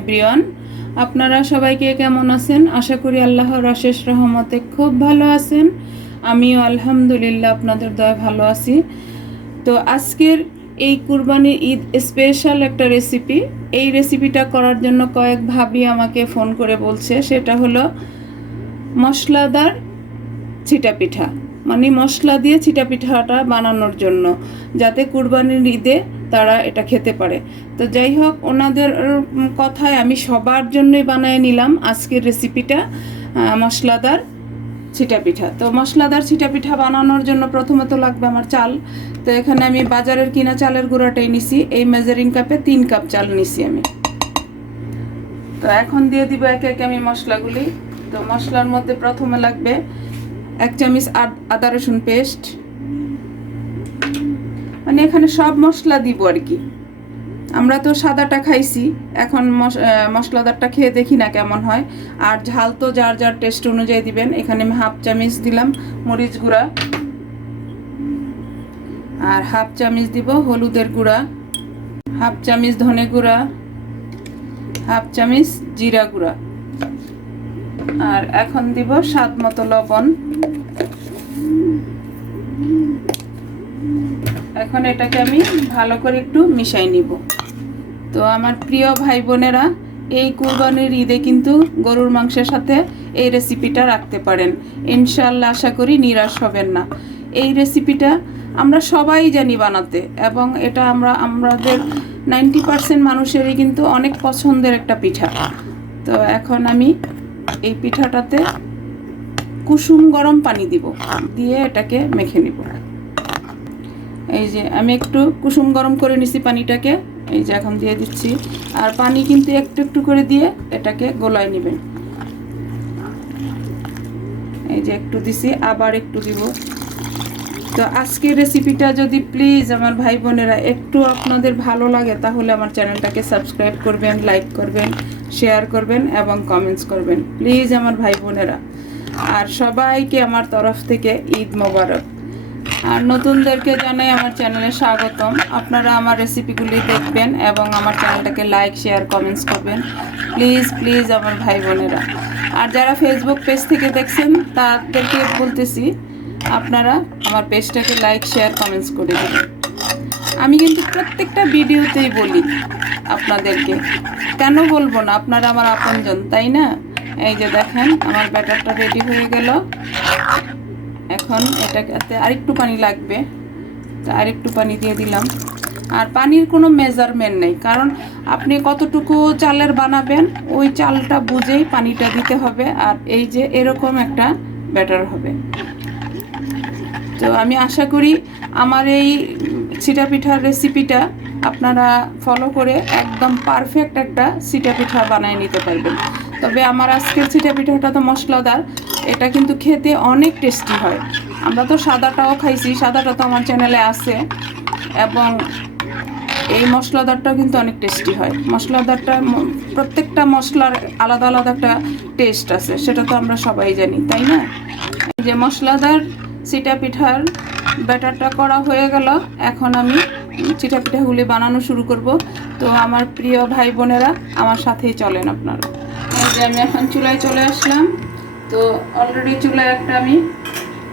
Everyone, আপনারা সবাইকে কেমন আছেন? আশা করি আল্লাহর অশেষ রহমতে খুব ভালো আছেন। আমিও আলহামদুলিল্লাহ আপনাদের দয়ায় ভালো আছি। তো আজকের এই কুরবানির ঈদ স্পেশাল একটা রেসিপি। এই রেসিপিটা করার জন্য কয়েক ভাবি আমাকে ফোন করে বলছে, সেটা হলো মশলাদার চিটা পিঠা, মানে মশলা দিয়ে চিটা পিঠাটা বানানোর জন্য, যাতে কুরবানির ঈদে তারা এটা খেতে পারে। তো যাই হোক, ওনাদের কথায় আমি সবার জন্যই বানিয়ে নিলাম আজকের রেসিপিটা, মশলাদার চিটা পিঠা। তো মশলাদার চিটা পিঠা বানানোর জন্য প্রথমত লাগবে আমার চাল। তো এখানে আমি বাজারের কিনা চালের গুঁড়াটাই নিছি। এই মেজারিং কাপে 3 কাপ চাল নিছি আমি। তো এখন দিয়ে দিব একে একে আমি মশলাগুলি। তো মশলার মধ্যে প্রথমে লাগবে 1 চামচ আদা রসুন পেস্ট, মানে এখানে সব মশলা দিব আর কি। আমরা তো সাদাটা খাইছি, এখন মশলাদারটা খেয়ে দেখি না কেমন হয়। আর ঝাল তো যার যার টেস্ট অনুযায়ী দিবেন। এখানে আমি 1/2 চামচ দিলাম মরিচ গুঁড়া, আর 1/2 চামচ দিব হলুদের গুঁড়া, 1/2 চামচ ধনে গুঁড়া, 1/2 চামচ জিরা গুঁড়া, আর এখন দিব স্বাদ মতো লবণ। এখন এটাকে আমি ভালো করে একটু মিশাই নিব। তো আমার প্রিয় ভাই বোনেরা, এই কুরবানির ঈদে কিন্তু গরুর মাংসের সাথে এই রেসিপিটা রাখতে পারেন, ইনশাআল্লাহ আশা করি নিরাশ হবেন না। এই রেসিপিটা আমরা সবাই জানি বানাতে, এবং এটা আমাদের 90% মানুষেরই কিন্তু অনেক পছন্দের একটা পিঠা। তো এখন আমি এই পিঠাটাতে কুসুম গরম পানি দিব, দিয়ে এটাকে মেখে নিব। এই যে আমি একটু কুসুম গরম করে নিছি পানিটাকে, এই যে এখন দিয়ে দিচ্ছি। আর পানি কিন্তু একটু একটু করে দিয়ে এটাকে গোলায় নেবেন। এই যে একটু দিছি, আবার একটু দিব। তো আজকের রেসিপিটা যদি প্লিজ আমার ভাই বোনেরা একটু আপনাদের ভালো লাগে, তাহলে আমার চ্যানেলটাকে সাবস্ক্রাইব করবেন, লাইক করবেন, শেয়ার করবেন এবং কমেন্টস করবেন প্লিজ আমার ভাই বোনেরা। আর সবাইকে আমার তরফ থেকে ঈদ মোবারক। আর নতুনদেরকে জানাই আমার চ্যানেলে স্বাগতম। আপনারা আমার রেসিপিগুলি দেখবেন এবং আমার চ্যানেলটাকে লাইক, শেয়ার, কমেন্টস করবেন প্লিজ প্লিজ আমার ভাই বোনেরা। আর যারা ফেসবুক পেজ থেকে দেখছেন তাদেরকে বলতেছি, আপনারা আমার পেজটাকে লাইক, শেয়ার, কমেন্টস করে দেবেন। আমি কিন্তু প্রত্যেকটা ভিডিওতেই বলি আপনাদেরকে, কেন বলবো না, আপনারা আমার আপনজন, তাই না? এই যে দেখেন আমার ব্যাটারটা রেডি হয়ে গেল। এখন এটাতে আরেকটু পানি লাগবে, তো আরেকটু পানি দিয়ে দিলাম। আর পানির কোনো মেজারমেন্ট নেই, কারণ আপনি কতটুকু চালের বানাবেন ওই চালটা বুঝেই পানিটা দিতে হবে। আর এই যে এরকম একটা ব্যাটার হবে। তো আমি আশা করি আমার এই চিটা পিঠার রেসিপিটা আপনারা ফলো করে একদম পারফেক্ট একটা চিটা পিঠা বানিয়ে নিতে পারবেন। তবে আমার আজকের চিটা পিঠাটা তো মশলাদার, এটা কিন্তু খেতে অনেক টেস্টি হয়। আমরা তো সাদাটাও খাইছি, সাদাটা তো আমার চ্যানেলে আছে, এবং এই মশলাদারটাও কিন্তু অনেক টেস্টি হয়। মশলাদারটা প্রত্যেকটা মশলার আলাদা আলাদা একটা টেস্ট আছে, সেটা তো আমরা সবাই জানি, তাই না? এই যে মশলাদার চিটা পিঠার ব্যাটারটা করা হয়ে গেল, এখন আমি চিটা পিঠাগুলি বানানো শুরু করব। তো আমার প্রিয় ভাই বোনেরা আমার সাথেই চলেন আপনারা। এই যে আমি এখন চুলায় চলে আসলাম। তো অলরেডি চুলায় একটা আমি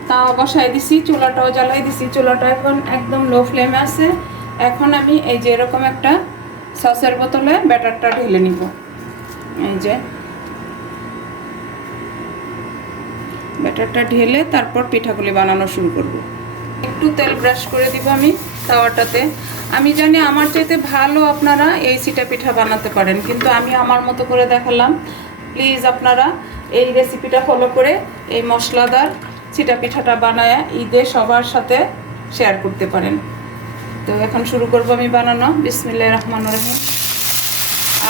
তাওয়া বসাই দিছি, চুলাটাও জ্বালাই দিছি। চুলাটা এখন একদম লো ফ্লেমে আছে। এখন আমি এই যে এরকম একটা সসের বোতলে ব্যাটারটা ঢেলে নিব। এই যে ব্যাটারটা ঢেলে তারপর পিঠাগুলি বানানো শুরু করব। একটু তেল ব্রাশ করে দিব আমি তাওয়াটাতে। আমি জানি আমার চাইতে ভালো আপনারা এই চিটা পিঠা বানাতে পারেন, কিন্তু আমি আমার মতো করে দেখালাম। প্লিজ আপনারা এই রেসিপিটা ফলো করে এই মশলাদার চিটা পিঠাটা বানায় ঈদে সবার সাথে শেয়ার করতে পারেন। তো এখন শুরু করব আমি বানানো। বিসমিল্লাহির রহমানির রহিম।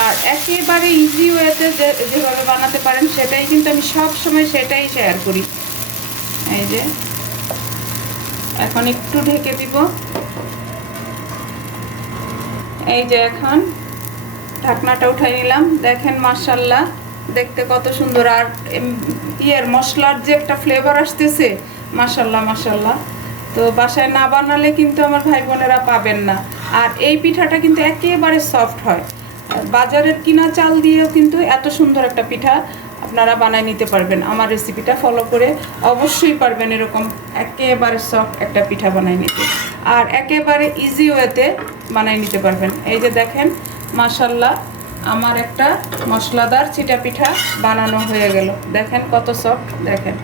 আর একেবারে ইজি ওয়েতে যেভাবে বানাতে পারেন সেটাই কিন্তু আমি সব সময় সেটাই শেয়ার করি। এই যে এখন একটু ঢেকে দিব। এই যে এখন ঢাকনাটা উঠাই নিলাম। দেখেন মাশাআল্লাহ দেখতে কত সুন্দর, আর মশলার যে একটা ফ্লেভার আসতেছে, মাশাআল্লাহ মাশাআল্লাহ। তো বাসায় না বানালে কিন্তু আমার ভাই বোনেরা পাবেন না। আর এই পিঠাটা কিন্তু একেবারে সফট হয়, বাজারের কিনা চাল দিয়েও কিন্তু এত সুন্দর একটা পিঠা আপনারা বানায় নিতে পারবেন। আমার রেসিপিটা ফলো করে অবশ্যই পারবেন এরকম একেবারে সফট একটা পিঠা বানায় নিতে, আর একেবারে ইজি ওয়েতে বানায় নিতে পারবেন। এই যে দেখেন মাশাল্লাহ আমার একটা মশলাদার চিটা পিঠা বানানো হয়ে গেল। দেখেন কত সফট, দেখেন।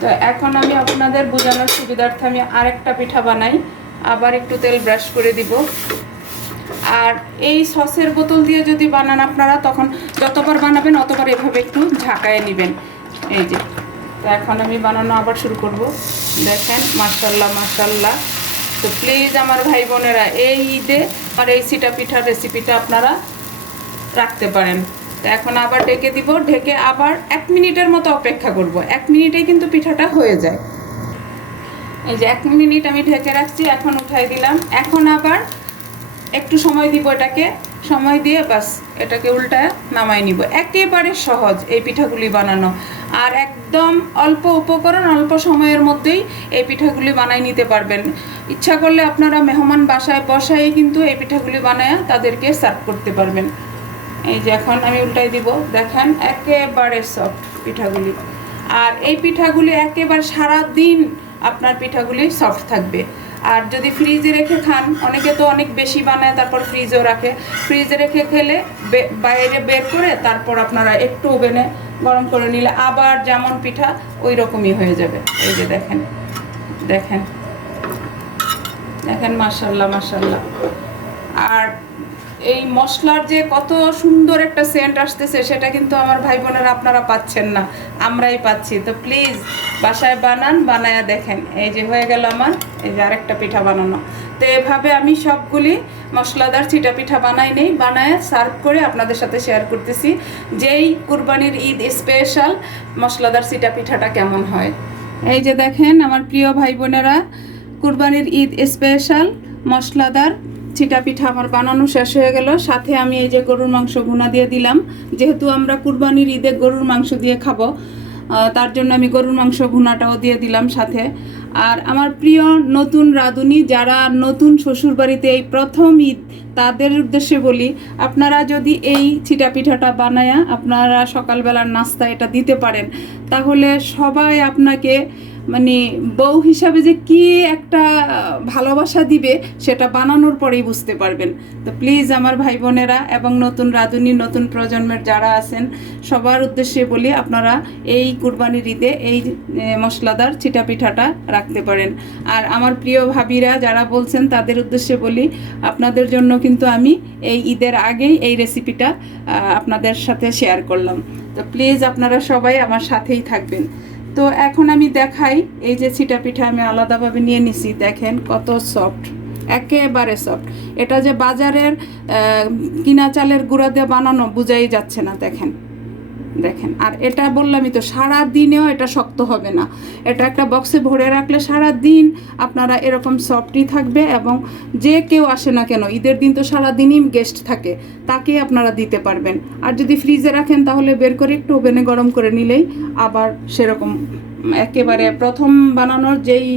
তো এখন আমি আপনাদের বোঝানোর সুবিধার্থে আমি আরেকটা পিঠা বানাই। আবার একটু তেল ব্রাশ করে দিব। আর এই সসের বোতল দিয়ে যদি বানান আপনারা, তখন যতবার বানাবেন অতবার এভাবে একটু ঝাঁকায় নেবেন। এই যে, তো এখন আমি বানানো আবার শুরু করব। দেখেন মাশাল্লাহ মাশাল্লাহ। তো প্লিজ আমার ভাই বোনেরা এই ঈদে আর এই চিটা পিঠার রেসিপিটা আপনারা রাখতে পারেন। তো এখন আবার ঢেকে দিব, ঢেকে আবার 1 মিনিটের মতো অপেক্ষা করব। 1 মিনিটেই কিন্তু পিঠাটা হয়ে যায়। এই যে 1 মিনিট আমি ঢেকে রাখছি, এখন উঠাই দিলাম। এখন আবার একটু সময় দিব, এটাকে সময় দিয়ে বাস এটাকে উল্টায় নামাই নিব। একেবারে সহজ এই পিঠাগুলি বানানো, আর একদম অল্প উপকরণ অল্প সময়ের মধ্যেই এই পিঠাগুলি বানাই নিতে পারবেন। ইচ্ছা করলে আপনারা মেহমান বাসায় বসাই কিন্তু এই পিঠাগুলি বানায় তাদেরকে সার্ভ করতে পারবেন। এই যে এখন আমি উল্টাই দিব, দেখেন একেবারে সফট পিঠাগুলি। আর এই পিঠাগুলি একেবারে সারা দিন আপনার পিঠাগুলি সফট থাকবে। আর যদি ফ্রিজে রেখে খান, অনেকে তো অনেক বেশি বানায় তারপর ফ্রিজেও রাখে, ফ্রিজে রেখে খেলে বাইরে বের করে তারপর আপনারা একটু ওভেনে গরম করে নিলে আবার যেমন পিঠা ওই রকমই হয়ে যাবে। এই যে দেখেন দেখেন দেখেন মাশাল্লাহ মাশাল্লাহ। আর এই মশলার যে কত সুন্দর একটা সেন্ট আসতেছে সেটা কিন্তু আমার ভাই বোনেরা আপনারা পাচ্ছেন না, আমরাই পাচ্ছি। তো প্লিজ বাসায় বানান, বানায়া দেখেন। এই যে হয়ে গেল আমার এই যে আরেকটা পিঠা বানানো। তো এভাবে আমি সবগুলি মশলাদার চিটা পিঠা বানাই নেই, বানায় সার্ভ করে আপনাদের সাথে শেয়ার করতেছি যেই কুরবানির ঈদ স্পেশাল মশলাদার চিটা পিঠাটা কেমন হয়। এই যে দেখেন আমার প্রিয় ভাই বোনেরা, কুরবানির ঈদ স্পেশাল মশলাদার চিটা পিঠা আমার বানানো শেষ হয়ে গেল। সাথে আমি এই যে গরুর মাংস ভুনা দিয়ে দিলাম, যেহেতু আমরা কুরবানির ঈদে গরুর মাংস দিয়ে খাবো, তার জন্য আমি গরুর মাংস ভুনাটাও দিয়ে দিলাম সাথে। আর আমার প্রিয় নতুন রাঁধুনি যারা নতুন শ্বশুরবাড়িতে এই প্রথম ঈদ, তাদের উদ্দেশ্যে বলি, আপনারা যদি এই চিটা পিঠাটা বানায়া আপনারা সকালবেলার নাস্তা এটা দিতে পারেন, তাহলে সবাই আপনাকে মানে বউ হিসাবে যে কি একটা ভালোবাসা দিবে সেটা বানানোর পরেই বুঝতে পারবেন। তো প্লিজ আমার ভাই বোনেরা এবং নতুন রাঁধুনি নতুন প্রজন্মের যারা আছেন সবার উদ্দেশ্যে বলি, আপনারা এই কুরবানির ঈদে এই মশলাদার চিটা পিঠাটা রাখতে পারেন। আর আমার প্রিয় ভাবিরা যারা বলছেন তাদের উদ্দেশ্যে বলি, আপনাদের জন্য কিন্তু আমি এই ঈদের আগেই এই রেসিপিটা আপনাদের সাথে শেয়ার করলাম। তো প্লিজ আপনারা সবাই আমার সাথেই থাকবেন। তো এখন আমি দেখাই, এই যে চিটা পিঠা আমি আলাদাভাবে নিয়ে নিছি, দেখেন কত সফট, একেবারে সফট। এটা যে বাজারের কিনা চালের গুঁড়া দিয়ে বানানো বোঝাই যাচ্ছে না, দেখেন দেখেন। আর এটা বললামই তো সারা দিনেও এটা শক্ত হবে না, এটা একটা বক্সে ভরে রাখলে সারা দিন আপনারা এরকম সফটই থাকবে। এবং যে কেউ আসে না কেন, ঈদের দিন তো সারা দিনই গেস্ট থাকে, তাকে আপনারা দিতে পারবেন। আর যদি ফ্রিজে রাখেন তাহলে বের করে একটু ওভেনে গরম করে নিলেই আবার সেরকম একেবারে প্রথম বানানোর যেই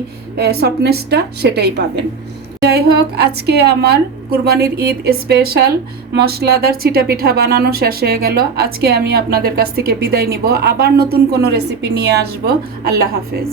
সফটনেসটা সেটাই পাবেন। যাই হোক, আজকে আমার কুরবানির ঈদ স্পেশাল মশলাদার চিটা পিঠা বানানো শেষ হয়ে গেল। আজকে আমি আপনাদের কাছ থেকে বিদায় নিব, আবার নতুন কোনো রেসিপি নিয়ে আসব। আল্লাহ হাফেজ।